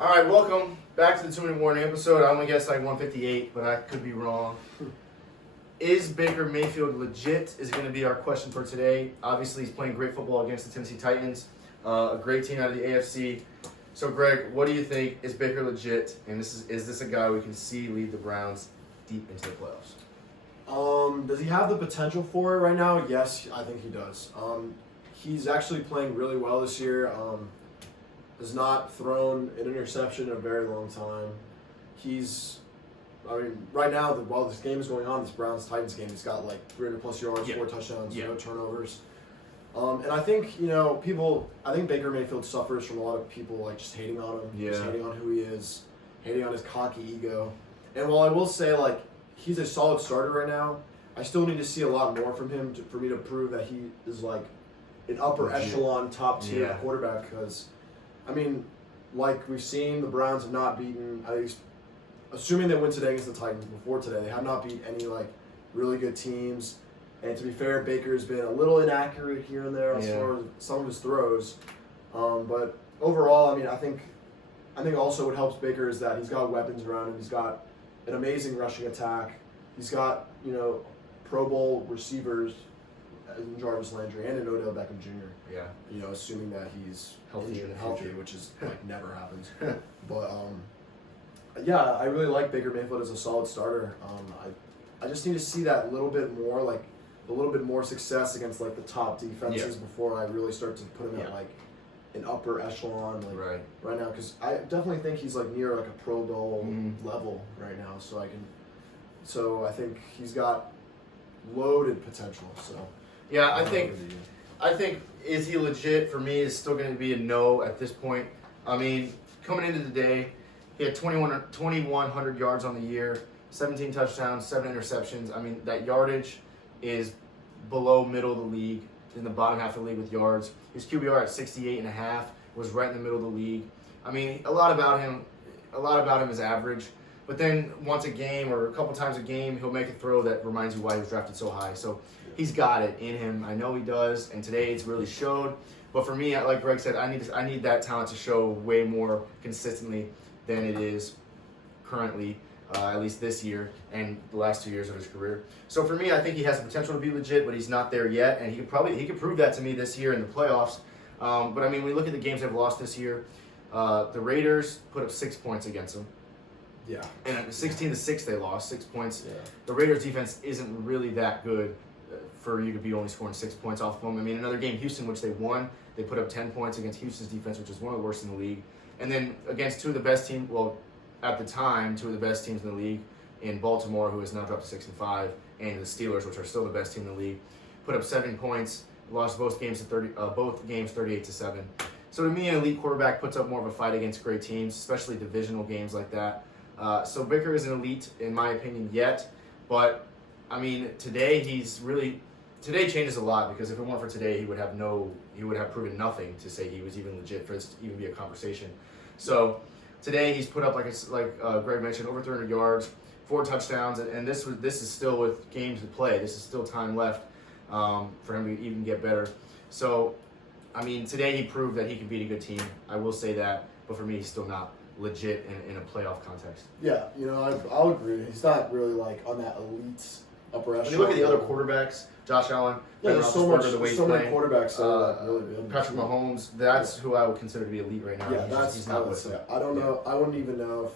All right, welcome back to the 2-minute warning episode. I only guessed like 158, but I could be wrong. Is Baker Mayfield legit? Is going to be our question for today. Obviously, he's playing great football against the Tennessee Titans, a great team out of the AFC. So, Greg, what do you think? Is Baker legit? And is this a guy we can see lead the Browns deep into the playoffs? Does he have the potential for it right now? Yes, I think he does. He's actually playing really well this year. Has not thrown an interception in a very long time. Right now, while this game is going on, this Browns-Titans game, he's got like 300-plus yards, 4 touchdowns, no turnovers. And I think, I think Baker Mayfield suffers from a lot of people like just hating on him, just hating on who he is, hating on his cocky ego. And while I will say, like, he's a solid starter right now, I still need to see a lot more from him for me to prove that he is like an upper echelon, top tier quarterback. Because, like we've seen, the Browns have not beaten, at least assuming they win today against the Titans, before today, they have not beat any like really good teams. And to be fair, Baker's been a little inaccurate here and there as far as some of his throws. But overall, I think also what helps Baker is that he's got weapons around him. He's got an amazing rushing attack. He's got, Pro Bowl receivers in Jarvis Landry and in Odell Beckham Jr. Yeah. Assuming that he's healthy, which is like never happens. But I really like Baker Mayfield as a solid starter. I just need to see that a little bit more success against like the top defenses before I really start to put him at like an upper echelon right now, because I definitely think he's like near like a Pro Bowl level right now. So I think he's got loaded potential. So I think is he legit? For me, is still going to be a no at this point. Coming into the day, he had 2,100 yards on the year, 17 touchdowns, 7 interceptions. That yardage is below middle of the league, in the bottom half of the league with yards. His QBR at 68.5 was right in the middle of the league. A lot about him is average. But then once a game or a couple times a game, he'll make a throw that reminds you why he was drafted so high. So he's got it in him. I know he does, and today it's really showed. But for me, like Greg said, I need that talent to show way more consistently than it is currently, at least this year and the last 2 years of his career. So for me, I think he has the potential to be legit, but he's not there yet, and he could prove that to me this year in the playoffs. But when we look at the games they've lost this year, the Raiders put up 6 points against them. Yeah. And at 16-6 they lost, 6 points. Yeah. The Raiders defense isn't really that good for you to be only scoring 6 points off of them. Another game, Houston, which they won, they put up 10 points against Houston's defense, which is one of the worst in the league. And then against two of the best teams, at the time, two of the best teams in the league, in Baltimore, who has now dropped to 6-5, and the Steelers, which are still the best team in the league, put up 7 points, lost both games 38-7. So to me, an elite quarterback puts up more of a fight against great teams, especially divisional games like that. So Baker isn't elite in my opinion yet, but today changes a lot, because if it weren't for today, he would have proven nothing to say he was even legit for this to even be a conversation. So today he's put up like Greg mentioned, over 300 yards, 4 touchdowns, and this is still with games to play. This is still time left for him to even get better. So today he proved that he can beat a good team. I will say that, but for me, he's still not legit in a playoff context. Yeah, I'll agree. He's not really like on that elite upper echelon. When you look at the other quarterbacks, Josh Allen, there's so many quarterbacks. Really Patrick Mahomes, that's who I would consider to be elite right now. Yeah, he's not with him. I don't know. I wouldn't even know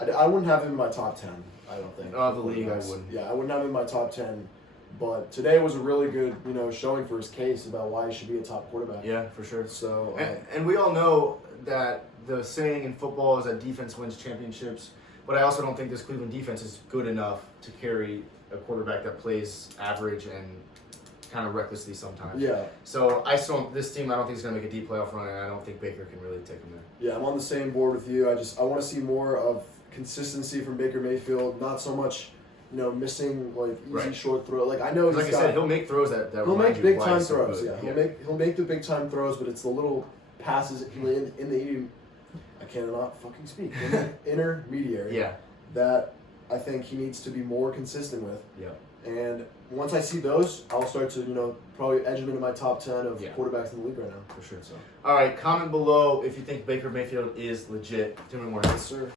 if I wouldn't have him in my top 10. I don't think. Of the league, I wouldn't. Yeah, I wouldn't have him in my top 10. But today was a really good, showing for his case about why he should be a top quarterback. Yeah, for sure. So, and we all know that the saying in football is that defense wins championships. But I also don't think this Cleveland defense is good enough to carry a quarterback that plays average and kind of recklessly sometimes. Yeah. So this team, I don't think is going to make a deep playoff run, and I don't think Baker can really take them there. Yeah, I'm on the same board with you. I want to see more of consistency from Baker Mayfield, not so much, missing like easy short throw. Like I know, like I said, he'll make throws that he'll make big time throws. Yeah, he'll make the big time throws, but it's the little passes in the I cannot fucking speak. In the intermediary. Yeah. That I think he needs to be more consistent with. Yeah. And once I see those, I'll start to, probably edge him into my top 10 of Yeah. quarterbacks in the league right now. For sure. So, all right, comment below if you think Baker Mayfield is legit. Too many more. Yes, sir.